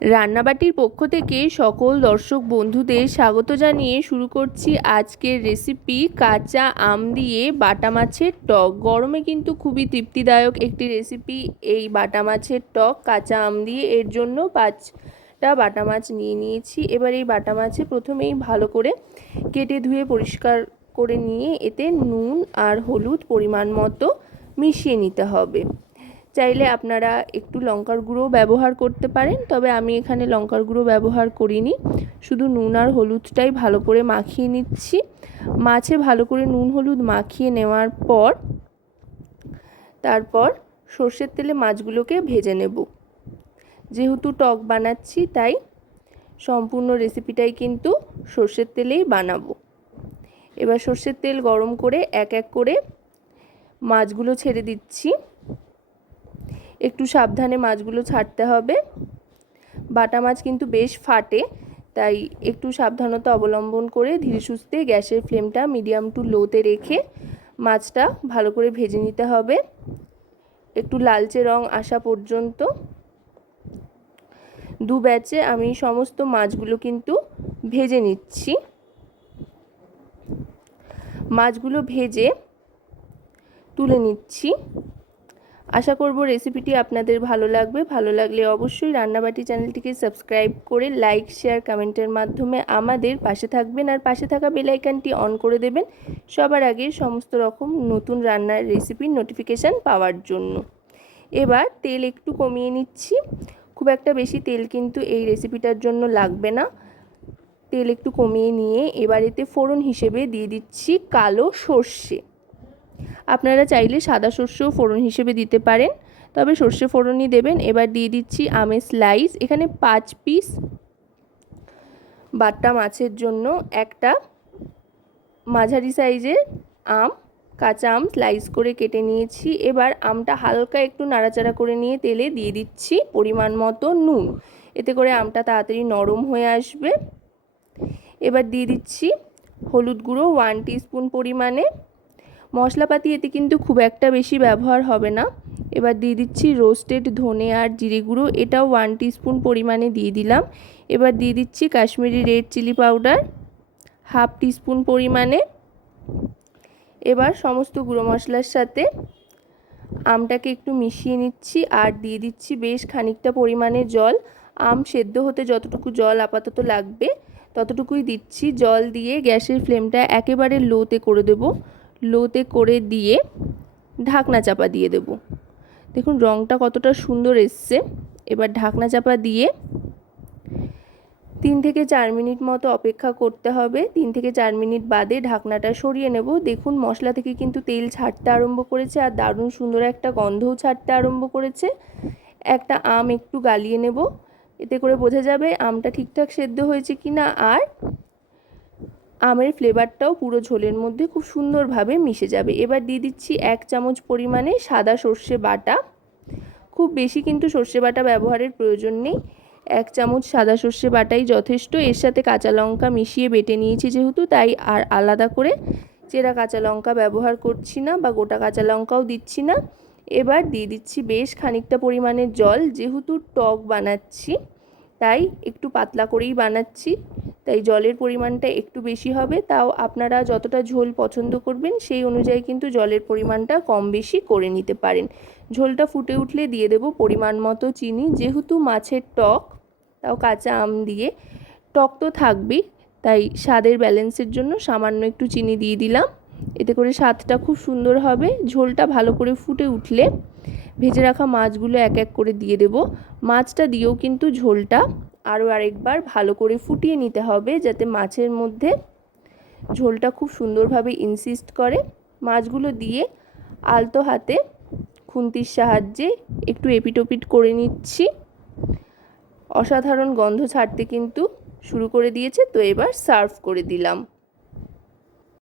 রান্নাবাটির পক্ষ থেকে সকল দর্শক বন্ধুদের স্বাগত জানিয়ে শুরু করছি আজকের রেসিপি কাঁচা আম দিয়ে বাটা মাছের টক। গরমে কিন্তু খুবই তৃপ্তিদায়ক একটি রেসিপি এই বাটা মাছের টক। কাঁচা আম দিয়ে এর জন্য পাঁচটা বাটা মাছ নিয়ে নিয়েছি। এবার এই বাটা মাছে প্রথমেই ভালো করে কেটে ধুয়ে পরিষ্কার করে নিয়ে এতে নুন আর হলুদ পরিমাণ মতো মিশিয়ে নিতে হবে। চাইলে আপনারা একটু লঙ্কার গুঁড়ো ব্যবহার করতে পারেন, তবে আমি এখানে লঙ্কার গুঁড়ো ব্যবহার করিনি। শুধু নুন আর হলুদটাই ভালো করে মাখিয়ে নিচ্ছি। মাছে ভালো করে নুন হলুদ মাখিয়ে নেওয়ার পর, তারপর সর্ষের তেলে মাছগুলোকে ভেজে নেব। যেহেতু টক বানাচ্ছি, তাই সম্পূর্ণ রেসিপিটাই কিন্তু সর্ষের তেলেই বানাবো। এবার সর্ষের তেল গরম করে এক এক করে মাছগুলো ছেড়ে দিচ্ছি। একটু সাবধানে মাছগুলো ছাড়তে হবে। বাটা মাছ কিন্তু বেশ ফাটে, তাই একটু সাবধানতা অবলম্বন করে ধীরে সুস্থে গ্যাসের ফ্লেমটা মিডিয়াম টু লোতে রেখে মাছটা ভালো করে ভেজে নিতে হবে। একটু লালচে রং আসা পর্যন্ত দু ব্যাচে আমি সমস্ত মাছগুলো কিন্তু ভেজে নিচ্ছি। মাছগুলো ভেজে তুলে নিচ্ছি। আশা করব রেসিপিটি আপনাদের ভালো লাগবে। ভালো লাগলে অবশ্যই রান্নাবাটি চ্যানেলটিকে সাবস্ক্রাইব করে লাইক শেয়ার কমেন্টের মাধ্যমে আমাদের পাশে থাকবেন আর পাশে থাকা বেলাইকানটি অন করে দেবেন সবার আগে সমস্ত রকম নতুন রান্নার রেসিপির নোটিফিকেশান পাওয়ার জন্য। এবার তেল একটু কমিয়ে নিচ্ছি। খুব একটা বেশি তেল কিন্তু এই রেসিপিটার জন্য লাগবে না। তেল একটু কমিয়ে নিয়ে এবার এতে ফোড়ন হিসেবে দিয়ে দিচ্ছি কালো সর্ষে। আপনারা চাইলে সাদা শস্যও ফোড়ন হিসেবে দিতে পারেন। তবে সর্ষে ফোড়নই দেবেন। এবার দিয়ে দিচ্ছি আমের স্লাইস এখানে পাঁচ পিস বাট্টা মাছের জন্য একটা মাঝারি সাইজের আম, কাঁচা আম স্লাইস করে কেটে নিয়েছি। এবার আমটা হালকা একটু নাড়াচাড়া করে নিয়ে তেলে দিয়ে দিচ্ছি পরিমাণ মতো নুন। এতে করে আমটা তাড়াতাড়ি নরম হয়ে আসবে। এবার দিয়ে দিচ্ছি হলুদ গুঁড়ো ওয়ান স্পুন পরিমাণে। মশলাপাতি এতে কিন্তু খুব একটা বেশি ব্যবহার হবে না। এবার দিয়ে দিচ্ছি রোস্টেড ধনে আর জিরে গুঁড়ো, এটাও ওয়ান স্পুন পরিমাণে দিয়ে দিলাম। এবার দিয়ে দিচ্ছি Kashmiri red chilli powder half teaspoon পরিমাণে। এবার সমস্ত গুঁড়ো মশলার সাথে আমটাকে একটু মিশিয়ে নিচ্ছি আর দিয়ে দিচ্ছি বেশ খানিকটা পরিমাণে জল। আম সেদ্ধ হতে যতটুকু জল আপাতত লাগবে, ততটুকুই দিচ্ছি। জল দিয়ে গ্যাসের ফ্লেমটা একেবারে লোতে করে দেবো। লোতে করে দিয়ে ঢাকনা চাপা দিয়ে দেব। দেখুন রঙটা কতটা সুন্দর এসছে। এবার ঢাকনা চাপা দিয়ে তিন থেকে চার মিনিট মতো অপেক্ষা করতে হবে। তিন থেকে চার মিনিট বাদে ঢাকনাটা সরিয়ে নেব। দেখুন, মশলা থেকে কিন্তু তেল ছাড়তে আরম্ভ করেছে আর দারুণ সুন্দর একটা গন্ধও ছাড়তে আরম্ভ করেছে। একটা আম একটু গালিয়ে নেব। এতে করে বোঝা যাবে আমটা ঠিকঠাক সেদ্ধ হয়েছে কি না আর আমের ফ্লেভারটাও পুরো ঝোলের মধ্যে খুব সুন্দরভাবে মিশে যাবে। এবার দিয়ে দিচ্ছি এক চামচ পরিমাণে সাদা সর্ষে বাটা। খুব বেশি কিন্তু সর্ষে বাটা ব্যবহারের প্রয়োজন নেই। এক চামচ সাদা সর্ষে বাটাই যথেষ্ট। এর সাথে কাঁচা লঙ্কা মিশিয়ে বেটে নিয়েছি যেহেতু, তাই আর আলাদা করে চেরা কাঁচা লঙ্কা ব্যবহার করছি না বা গোটা কাঁচা লঙ্কাও দিচ্ছি না। এবার দিয়ে দিচ্ছি বেশ খানিকটা পরিমাণে জল, যেহেতু টক বানাচ্ছি। তাই একটু পাতলা করেই বানাচ্ছি। তাই জলের পরিমাণটা একটু বেশি হবে, তাও আপনারা যতটা ঝোল পছন্দ করবেন সেই অনুযায়ী কিন্তু জলের পরিমাণটা কম বেশি করে নিতে পারেন। ঝোলটা ফুটে উঠলে দিয়ে দেব পরিমাণ মতো চিনি। যেহেতু মাছের টক, তাও কাঁচা আম দিয়ে। টক তো থাকবেই, তাই স্বাদের ব্যালেন্সের জন্য সামান্য একটু চিনি দিয়ে দিলাম। এতে করে স্বাদটা খুব সুন্দর হবে। ঝোলটা ভালো করে ফুটে উঠলে ভেজে রাখা মাছগুলো এক এক করে দিয়ে দেব। মাছটা দিয়েও কিন্তু ঝোলটা আরও আরেকবার ভালো করে ফুটিয়ে নিতে হবে যাতে মাছের মধ্যে ঝোলটা খুব সুন্দরভাবে ইনসিস্ট করে। মাছগুলো দিয়ে আলতো হাতে খুন্তির সাহায্যে একটু এপিটোপিট করে নিচ্ছি। অসাধারণ গন্ধ ছাড়তে কিন্তু শুরু করে দিয়েছে, তো এবার সার্ভ করে দিলাম।